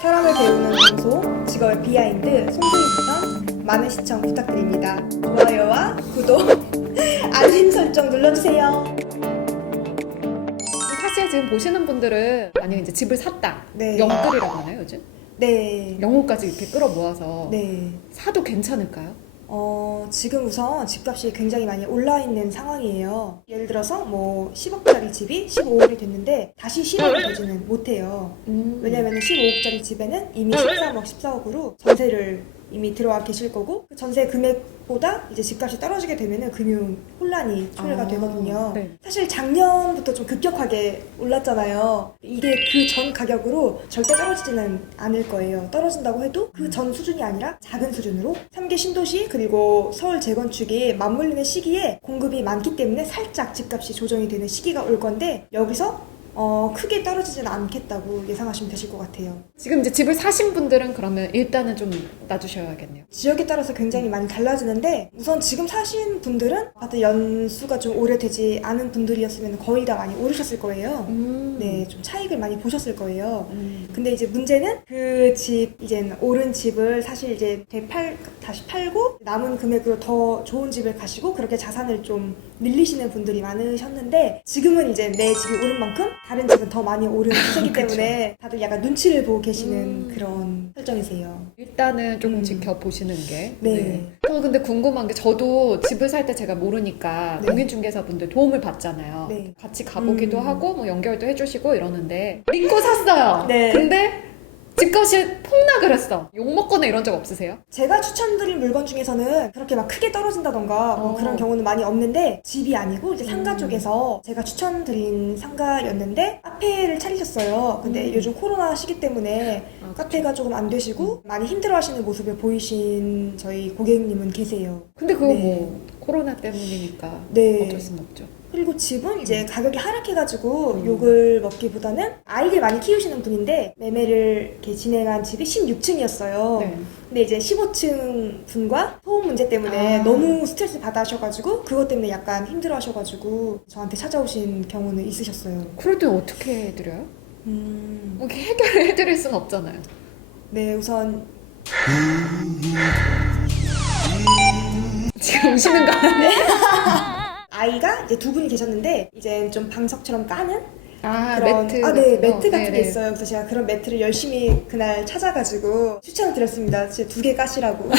사람을 배우는 방송 직업의 비하인드 송수희 많은 시청 부탁드립니다. 좋아요와 구독, 알림 설정 눌러주세요. 사실 지금 보시는 분들은 만약에 이제 집을 샀다, 네. 영끌이라고 하나요 요즘? 네. 영혼까지 이렇게 끌어모아서 네. 사도 괜찮을까요? 지금 우선 집값이 굉장히 많이 올라 있는 상황이에요. 예를 들어서 뭐 10억짜리 집이 15억이 됐는데 다시 10억이 되지는 못해요. 왜냐면 15억짜리 집에는 이미 13억, 14억으로 전세를 이미 들어와 계실 거고 그 전세 금액보다 이제 집값이 떨어지게 되면은 금융 혼란이 초래가 되거든요. 네. 사실 작년부터 좀 급격하게 올랐잖아요. 이게 그 전 가격으로 절대 떨어지지는 않을 거예요. 떨어진다고 해도 그 전 수준이 아니라 작은 수준으로 3개 신도시 그리고 서울 재건축이 맞물리는 시기에 공급이 많기 때문에 살짝 집값이 조정이 되는 시기가 올 건데 여기서 크게 떨어지지는 않겠다고 예상하시면 되실 것 같아요. 지금 이제 집을 사신 분들은 그러면 일단은 좀 놔두셔야겠네요. 지역에 따라서 굉장히 많이 달라지는데 우선 지금 사신 분들은 다들 연수가 좀 오래되지 않은 분들이었으면 거의 다 많이 오르셨을 거예요. 네, 좀 차익을 많이 보셨을 거예요. 근데 이제 문제는 그 집, 이제 오른 집을 사실 이제 다시 팔고 남은 금액으로 더 좋은 집을 가시고 그렇게 자산을 좀 늘리시는 분들이 많으셨는데 지금은 이제 내 집이 오른 만큼 다른 집은 더 많이 오른 추세이기 때문에 다들 약간 눈치를 보고 계시는 그런 설정이세요. 일단은 조금 지켜보시는 게. 네. 저 근데 궁금한 게 저도 집을 살 때 제가 모르니까 네. 공인중개사분들 도움을 받잖아요. 네. 같이 가보기도 하고 뭐 연결도 해주시고 이러는데 믿고 샀어요. 네. 근데 집값이 폭락을 했어. 욕먹거나 이런 적 없으세요? 제가 추천드린 물건 중에서는 그렇게 막 크게 떨어진다던가 뭐 그런 경우는 많이 없는데 집이 아니고 이제 상가 쪽에서 제가 추천드린 상가였는데 카페를 차리셨어요. 근데 요즘 코로나 시기 때문에 카페가 조금 안 되시고 많이 힘들어하시는 모습을 보이신 저희 고객님은 계세요. 근데 그거 네. 뭐 코로나 때문이니까 네. 어쩔 수는 없죠. 그리고 집은 이제 가격이 하락해가지고 욕을 먹기보다는 아이를 많이 키우시는 분인데 매매를 이렇게 진행한 집이 16층이었어요. 네. 근데 이제 15층 분과 소음 문제 때문에 너무 스트레스 받아하셔가지고 그것 때문에 약간 힘들어하셔가지고 저한테 찾아오신 경우는 있으셨어요. 그럴 땐 어떻게 해드려요? 뭐 이렇게 해결을 해드릴 순 없잖아요. 네, 우선 지금 우시는 거 아니에요? 아이가 이제 두 분이 계셨는데 이제 좀 방석처럼 까는 매트. 네, 매트 같은 게 있어요. 그래서 제가 그런 매트를 열심히 그날 찾아가지고 추천을 드렸습니다. 진짜 2개 까시라고.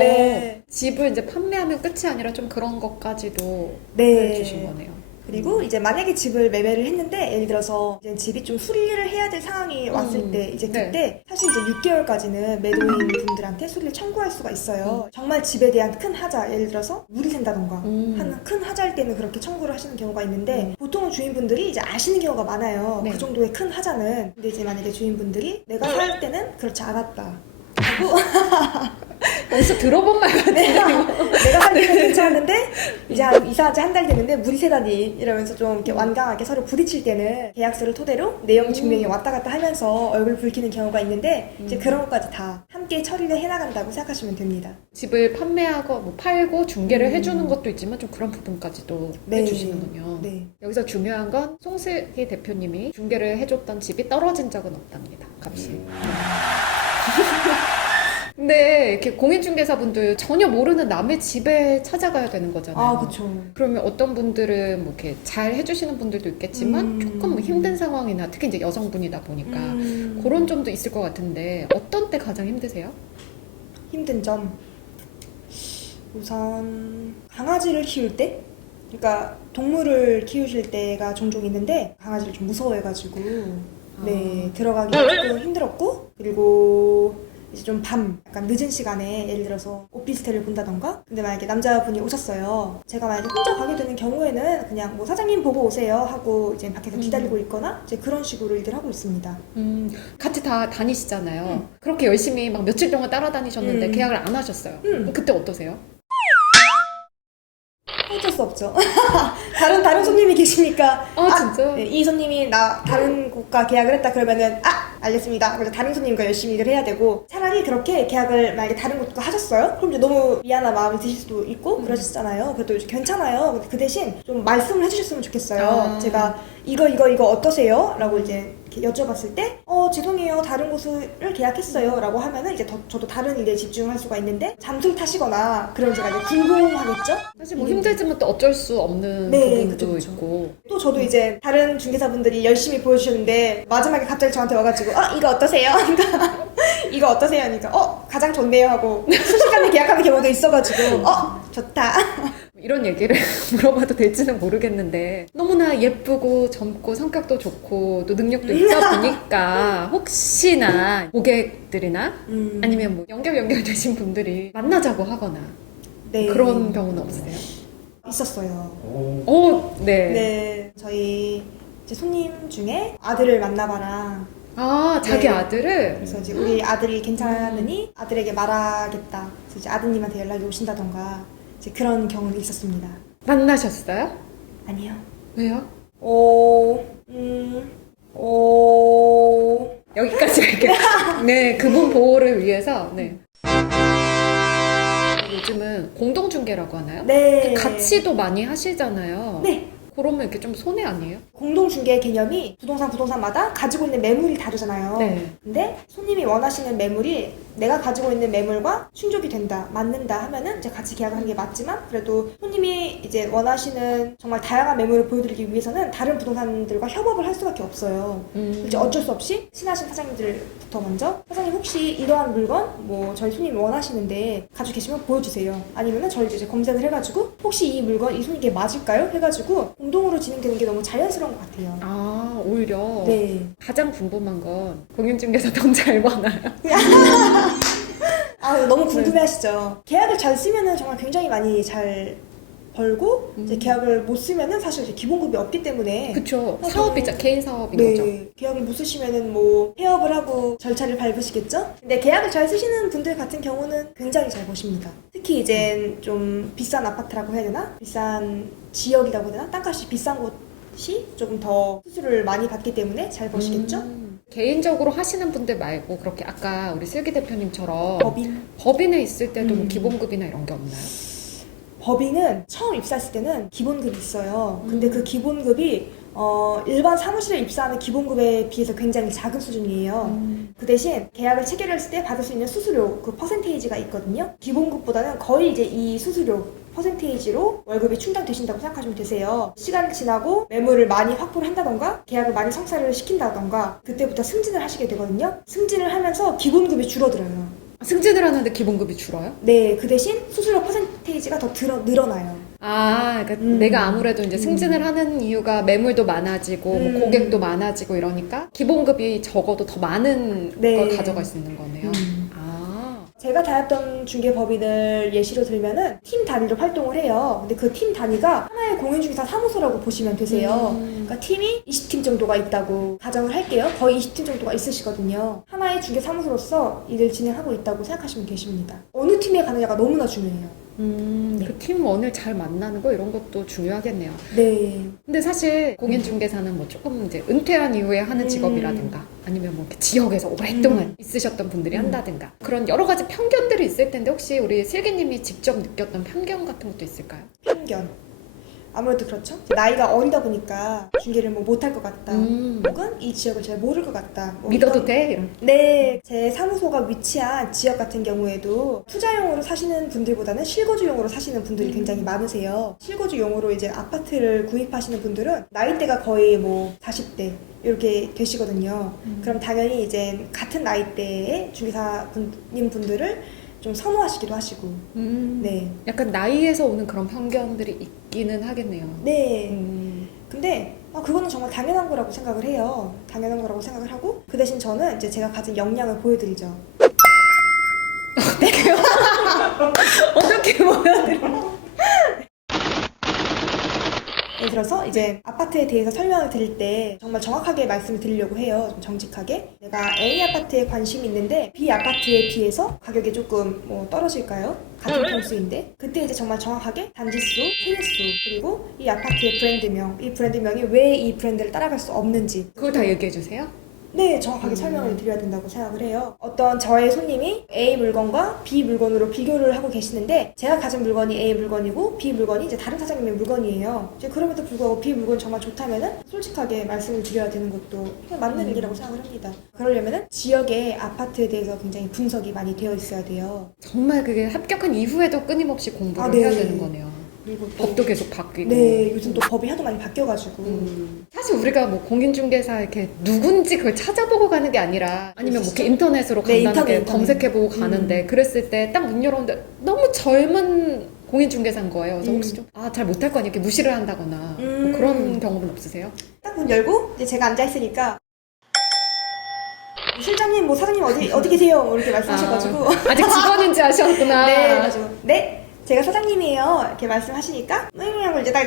네. 집을 이제 판매하면 끝이 아니라 좀 그런 것까지도 네. 해주신 거네요. 그리고 이제 만약에 집을 매매를 했는데 예를 들어서 이제 집이 좀 수리를 해야 될 상황이 왔을 때 이제 그때 네. 사실 이제 6개월까지는 매도인 분들한테 수리를 청구할 수가 있어요. 정말 집에 대한 큰 하자, 예를 들어서 물이 샌다던가 하는 큰 하자일 때는 그렇게 청구를 하시는 경우가 있는데 보통은 주인분들이 이제 아시는 경우가 많아요. 네. 그 정도의 큰 하자는. 근데 이제 만약에 주인분들이 내가 살 때는 그렇지 않았다 하고 어디서 들어본 말 같아요. 내가 살 때는 괜찮았는데 이제 이사한 지 한 달 됐는데 물이 새다니 이러면서 좀 이렇게 완강하게 서로 부딪힐 때는 계약서를 토대로 내용 증명이 왔다 갔다 하면서 얼굴 붉히는 경우가 있는데 이제 그런 것까지 다 함께 처리를 해나간다고 생각하시면 됩니다. 집을 판매하고 뭐 팔고 중개를 해주는 것도 있지만 좀 그런 부분까지도 네. 해주시는군요. 네. 여기서 중요한 건 송슬기 대표님이 중개를 해줬던 집이 떨어진 적은 없답니다. 값이. 근데 이렇게 공인중개사분들 전혀 모르는 남의 집에 찾아가야 되는 거잖아요. 아, 그쵸. 그러면 어떤 분들은 뭐 이렇게 잘 해주시는 분들도 있겠지만 조금 뭐 힘든 상황이나 특히 이제 여성분이다 보니까 그런 점도 있을 것 같은데 어떤 때 가장 힘드세요? 힘든 점. 우선 강아지를 키울 때? 그러니까 동물을 키우실 때가 종종 있는데 강아지를 좀 무서워해가지고 네, 들어가기가 조금 힘들었고 그리고 이제 좀 약간 늦은 시간에 예를 들어서 오피스텔을 본다던가 근데 만약에 남자분이 오셨어요. 제가 만약에 혼자 가게 되는 경우에는 그냥 뭐 사장님 보고 오세요 하고 이제 밖에서 기다리고 있거나 이제 그런 식으로 일들 하고 있습니다. 같이 다 다니시잖아요. 그렇게 열심히 막 며칠 동안 따라다니셨는데 계약을 안 하셨어요. 그럼 그때 어떠세요? 어쩔 수 없죠. 다른 손님이 계시니까 진짜? 네, 이 손님이 나 다른 곳과 계약을 했다 그러면은 알겠습니다. 그래서 다른 손님과 열심히 일을 해야 되고 차라리 그렇게 계약을 만약에 다른 곳과 하셨어요? 그럼 이제 너무 미안한 마음이 드실 수도 있고 그러시잖아요. 그래도 이제 괜찮아요. 근데 그 대신 좀 말씀을 해주셨으면 좋겠어요. 제가 이거 어떠세요? 라고 이제 이렇게 여쭤봤을 때 죄송해요. 다른 곳을 계약했어요. 라고 하면은 이제 저도 다른 일에 집중할 수가 있는데 잠수를 타시거나 그럼 제가 이제 궁금하겠죠? 사실 뭐 힘들지만 또 어쩔 수 없는 네, 부분도 그쵸. 있고. 또 저도 이제 다른 중개사분들이 열심히 보여주셨는데 마지막에 갑자기 저한테 와가지고 이거 어떠세요? 그러니까 이거 어떠세요? 하니까 가장 좋네요 하고 순식간에 계약하는 경우도 있어가지고 좋다. 이런 얘기를 물어봐도 될지는 모르겠는데 너무나 예쁘고 젊고 성격도 좋고 또 능력도 있다 보니까 혹시나 고객들이나 아니면 뭐 연결되신 분들이 만나자고 하거나 네. 그런 경우는 없으세요? 있었어요. 네. 네, 저희 이제 손님 중에 아들을 만나봐라. 자기 네. 아들을? 그래서 이제 우리 아들이 괜찮으니 아들에게 말하겠다. 그래서 이제 아드님한테 연락이 오신다던가 이제 그런 경우도 있었습니다. 만나셨어요? 아니요. 왜요? 여기까지 할게요. 네, 그분 보호를 위해서. 네. 요즘은 공동중개라고 하나요? 네. 같이도 많이 하시잖아요. 네. 그러면 이렇게 좀 손해 아니에요? 공동중개 개념이 부동산마다 가지고 있는 매물이 다르잖아요. 네. 근데 손님이 원하시는 매물이 내가 가지고 있는 매물과 충족이 된다, 맞는다 하면은 이제 같이 계약을 하는 게 맞지만 그래도 손님이 이제 원하시는 정말 다양한 매물을 보여드리기 위해서는 다른 부동산들과 협업을 할 수밖에 없어요. 이제 어쩔 수 없이 친하신 사장님들부터 먼저 사장님 혹시 이러한 물건 뭐 저희 손님이 원하시는데 가지고 계시면 보여주세요. 아니면은 저희 이제 검색을 해가지고 혹시 이 물건 이 손님께 맞을까요? 해가지고 공동으로 진행되는 게 너무 자연스러운 것 같아요. 오히려 네. 가장 궁금한 건 공인중개사 돈 잘 버나요? 너무 궁금해하시죠. 계약을 잘 쓰면은 정말 굉장히 많이 잘 벌고 이제 계약을 못 쓰면은 사실 이제 기본급이 없기 때문에 그쵸. 어, 사업이자 개인 사업인 네, 거죠. 계약을 못 쓰시면은 뭐 폐업을 하고 절차를 밟으시겠죠? 근데 계약을 잘 쓰시는 분들 같은 경우는 굉장히 잘 버십니다. 특히 이제 좀 비싼 아파트라고 해야 되나? 비싼 지역이라고 해야 되나? 땅값이 비싼 곳이 조금 더 수수료를 많이 받기 때문에 잘 버시겠죠? 개인적으로 하시는 분들 말고 그렇게 아까 우리 슬기 대표님처럼 법인? 에 있을 때도 뭐 기본급이나 이런 게 없나요? 법인은 처음 입사했을 때는 기본급이 있어요. 근데 그 기본급이 일반 사무실에 입사하는 기본급에 비해서 굉장히 작은 수준이에요. 그 대신 계약을 체결했을 때 받을 수 있는 수수료 그 퍼센테이지가 있거든요. 기본급보다는 거의 이제 이 수수료 퍼센테이지로 월급이 충당되신다고 생각하시면 되세요. 시간이 지나고 매물을 많이 확보를 한다던가 계약을 많이 성사를 시킨다던가 그때부터 승진을 하시게 되거든요. 승진을 하면서 기본급이 줄어들어요. 승진을 하는데 기본급이 줄어요? 네, 그 대신 수수료 퍼센테이지가 더 늘어나요. 그러니까 내가 아무래도 이제 승진을 하는 이유가 매물도 많아지고 뭐 고객도 많아지고 이러니까 기본급이 적어도 더 많은 네. 걸 가져갈 수 있는 거네요. 제가 다녔던 중개법인을 예시로 들면은 팀 단위로 활동을 해요. 근데 그 팀 단위가 하나의 공인중개사 사무소라고 보시면 되세요. 그러니까 팀이 20팀 정도가 있다고 가정을 할게요. 거의 20팀 정도가 있으시거든요. 하나의 중개 사무소로서 일을 진행하고 있다고 생각하시면 되십니다. 어느 팀에 가느냐가 너무나 중요해요. 그 팀원을 잘 만나는 거 이런 것도 중요하겠네요. 네. 근데 사실 공인중개사는 뭐 조금 이제 은퇴한 이후에 하는 직업이라든가 아니면 뭐 이렇게 지역에서 오랫동안 있으셨던 분들이 한다든가 그런 여러 가지 편견들이 있을 텐데 혹시 우리 슬기님이 직접 느꼈던 편견 같은 것도 있을까요? 편견. 아무래도 그렇죠. 나이가 어리다 보니까 중개를 뭐 못할 것 같다. 혹은 이 지역을 잘 모를 것 같다. 뭐 믿어도 이런- 돼? 이런. 네, 제 사무소가 위치한 지역 같은 경우에도 투자용으로 사시는 분들보다는 실거주용으로 사시는 분들이 굉장히 많으세요. 실거주용으로 이제 아파트를 구입하시는 분들은 나이대가 거의 뭐 40대 이렇게 되시거든요. 그럼 당연히 이제 같은 나이대의 중개사님 분들을 좀 선호하시기도 하시고. 네. 약간 나이에서 오는 그런 편견들이 있기는 하겠네요. 네. 근데 그거는 정말 당연한 거라고 생각을 해요. 당연한 거라고 생각을 하고 그 대신 저는 이제 제가 가진 역량을 보여드리죠. 어떻게 보여드려? 들어서 이제 아파트에 대해서 설명을 드릴 때 정말 정확하게 말씀을 드리려고 해요. 좀 정직하게. 내가 A 아파트에 관심이 있는데 B 아파트에 비해서 가격이 조금 뭐 떨어질까요? 같은 평수인데 그때 이제 정말 정확하게 단지수, 세대수, 그리고 이 아파트의 브랜드명, 이 브랜드명이 왜 이 브랜드를 따라갈 수 없는지 그걸 다 얘기해 주세요? 네, 정확하게 설명을 드려야 된다고 생각을 해요. 어떤 저의 손님이 A 물건과 B 물건으로 비교를 하고 계시는데 제가 가진 물건이 A 물건이고 B 물건이 이제 다른 사장님의 물건이에요. 이제 그럼에도 불구하고 B 물건이 정말 좋다면은 솔직하게 말씀을 드려야 되는 것도 그냥 맞는 일이라고 생각을 합니다. 그러려면은 지역의 아파트에 대해서 굉장히 분석이 많이 되어 있어야 돼요. 정말 그게 합격한 이후에도 끊임없이 공부를 네. 해야 되는 거네요. 그리고 또 법도 계속 바뀌고. 네, 요즘 또 법이 하도 많이 바뀌어가지고 사실 우리가 뭐 공인중개사 이렇게 누군지 그걸 찾아보고 가는 게 아니라 아니면 뭐 이렇게 인터넷으로 네, 간단하게 인터넷. 검색해보고 가는데 그랬을 때 딱 문 열었는데 너무 젊은 공인중개사인 거예요. 그래서 혹시 좀 잘 못할 거니 이렇게 무시를 한다거나 뭐 그런 경험은 없으세요? 딱 문 열고 이제 제가 앉아 있으니까 실장님, 뭐 사장님 어디 계세요? 뭐 이렇게 말씀하셔가지고 아직 직원인지 아셨구나. 네, 그래가지고 네. 제가 사장님이에요. 이렇게 말씀하시니까 의무형을 이제 딱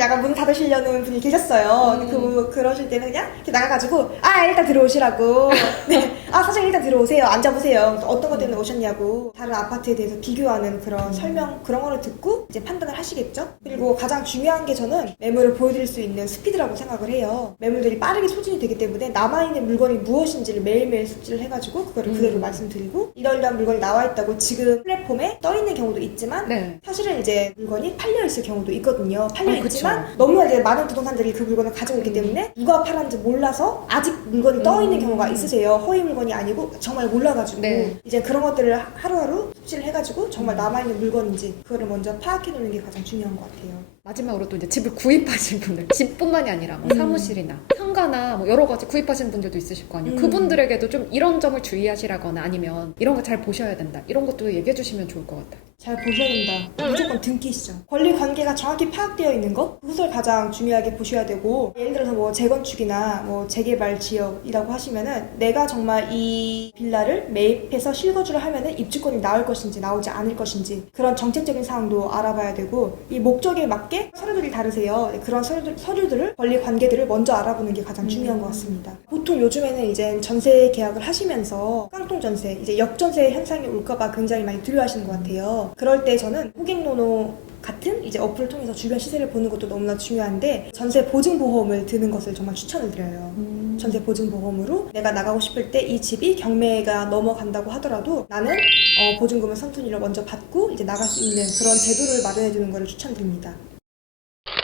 약간 문 닫으시려는 분이 계셨어요. 근데 그러실 때는 그냥 이렇게 나가가지고 일단 들어오시라고. 네. 사장님 일단 들어오세요. 앉아보세요. 어떤 것 때문에 오셨냐고 다른 아파트에 대해서 비교하는 그런 설명 그런 거를 듣고 이제 판단을 하시겠죠. 그리고 가장 중요한 게 저는 매물을 보여드릴 수 있는 스피드라고 생각을 해요. 매물들이 빠르게 소진이 되기 때문에 남아있는 물건이 무엇인지를 매일매일 숙지를 해가지고 그거를 그대로 말씀드리고 이러이러한 물건이 나와있다고 지금 플랫폼에 떠있는 경우도 있지만 네. 사실은 이제 물건이 팔려있을 경우도 있거든요. 그쵸. 팔려있지만 너무 이제 많은 부동산들이 그 물건을 가지고 있기 때문에 누가 팔았는지 몰라서 아직 물건이 떠있는 경우가 있으세요. 허위 물건이 아니고 정말 몰라가지고 네. 이제 그런 것들을 하루하루 숙지를 해가지고 정말 남아있는 물건인지 그거를 먼저 파악해놓는 게 가장 중요한 것 같아요. 마지막으로 또 이제 집을 구입하신 분들, 집뿐만이 아니라 뭐 사무실이나 상가나 뭐 여러 가지 구입하신 분들도 있으실 거 아니에요. 그분들에게도 좀 이런 점을 주의하시라거나 아니면 이런 거 잘 보셔야 된다. 이런 것도 얘기해 주시면 좋을 것 같아요. 잘 보셔야 된다. 무조건 등기시죠. 권리 관계가 정확히 파악되어 있는 거 그것을 가장 중요하게 보셔야 되고 예를 들어서 뭐 재건축이나 뭐 재개발 지역이라고 하시면은 내가 정말 이 빌라를 매입해서 실거주를 하면은 입주권이 나올 것인지 나오지 않을 것인지 그런 정책적인 사항도 알아봐야 되고 이 목적에 맞게 서류들이 다르세요. 그런 서류들을 권리 관계들을 먼저 알아보는 게 가장 중요한 것 같습니다. 보통 요즘에는 이제 전세 계약을 하시면서 깡통 전세, 이제 역전세 현상이 올까봐 굉장히 많이 두려워하시는 것 같아요. 그럴 때 저는 호갱노노 같은 이제 어플을 통해서 주변 시세를 보는 것도 너무나 중요한데 전세 보증보험을 드는 것을 정말 추천을 드려요. 전세 보증보험으로 내가 나가고 싶을 때 이 집이 경매가 넘어간다고 하더라도 나는 보증금을 선순위로 먼저 받고 이제 나갈 수 있는 그런 제도를 마련해 주는 것을 추천드립니다.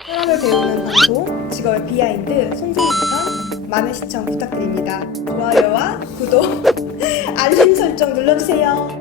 사람을 배우는 방송 직업의 비하인드 송소희부터 많은 시청 부탁드립니다. 좋아요와 구독, 알림 설정 눌러주세요.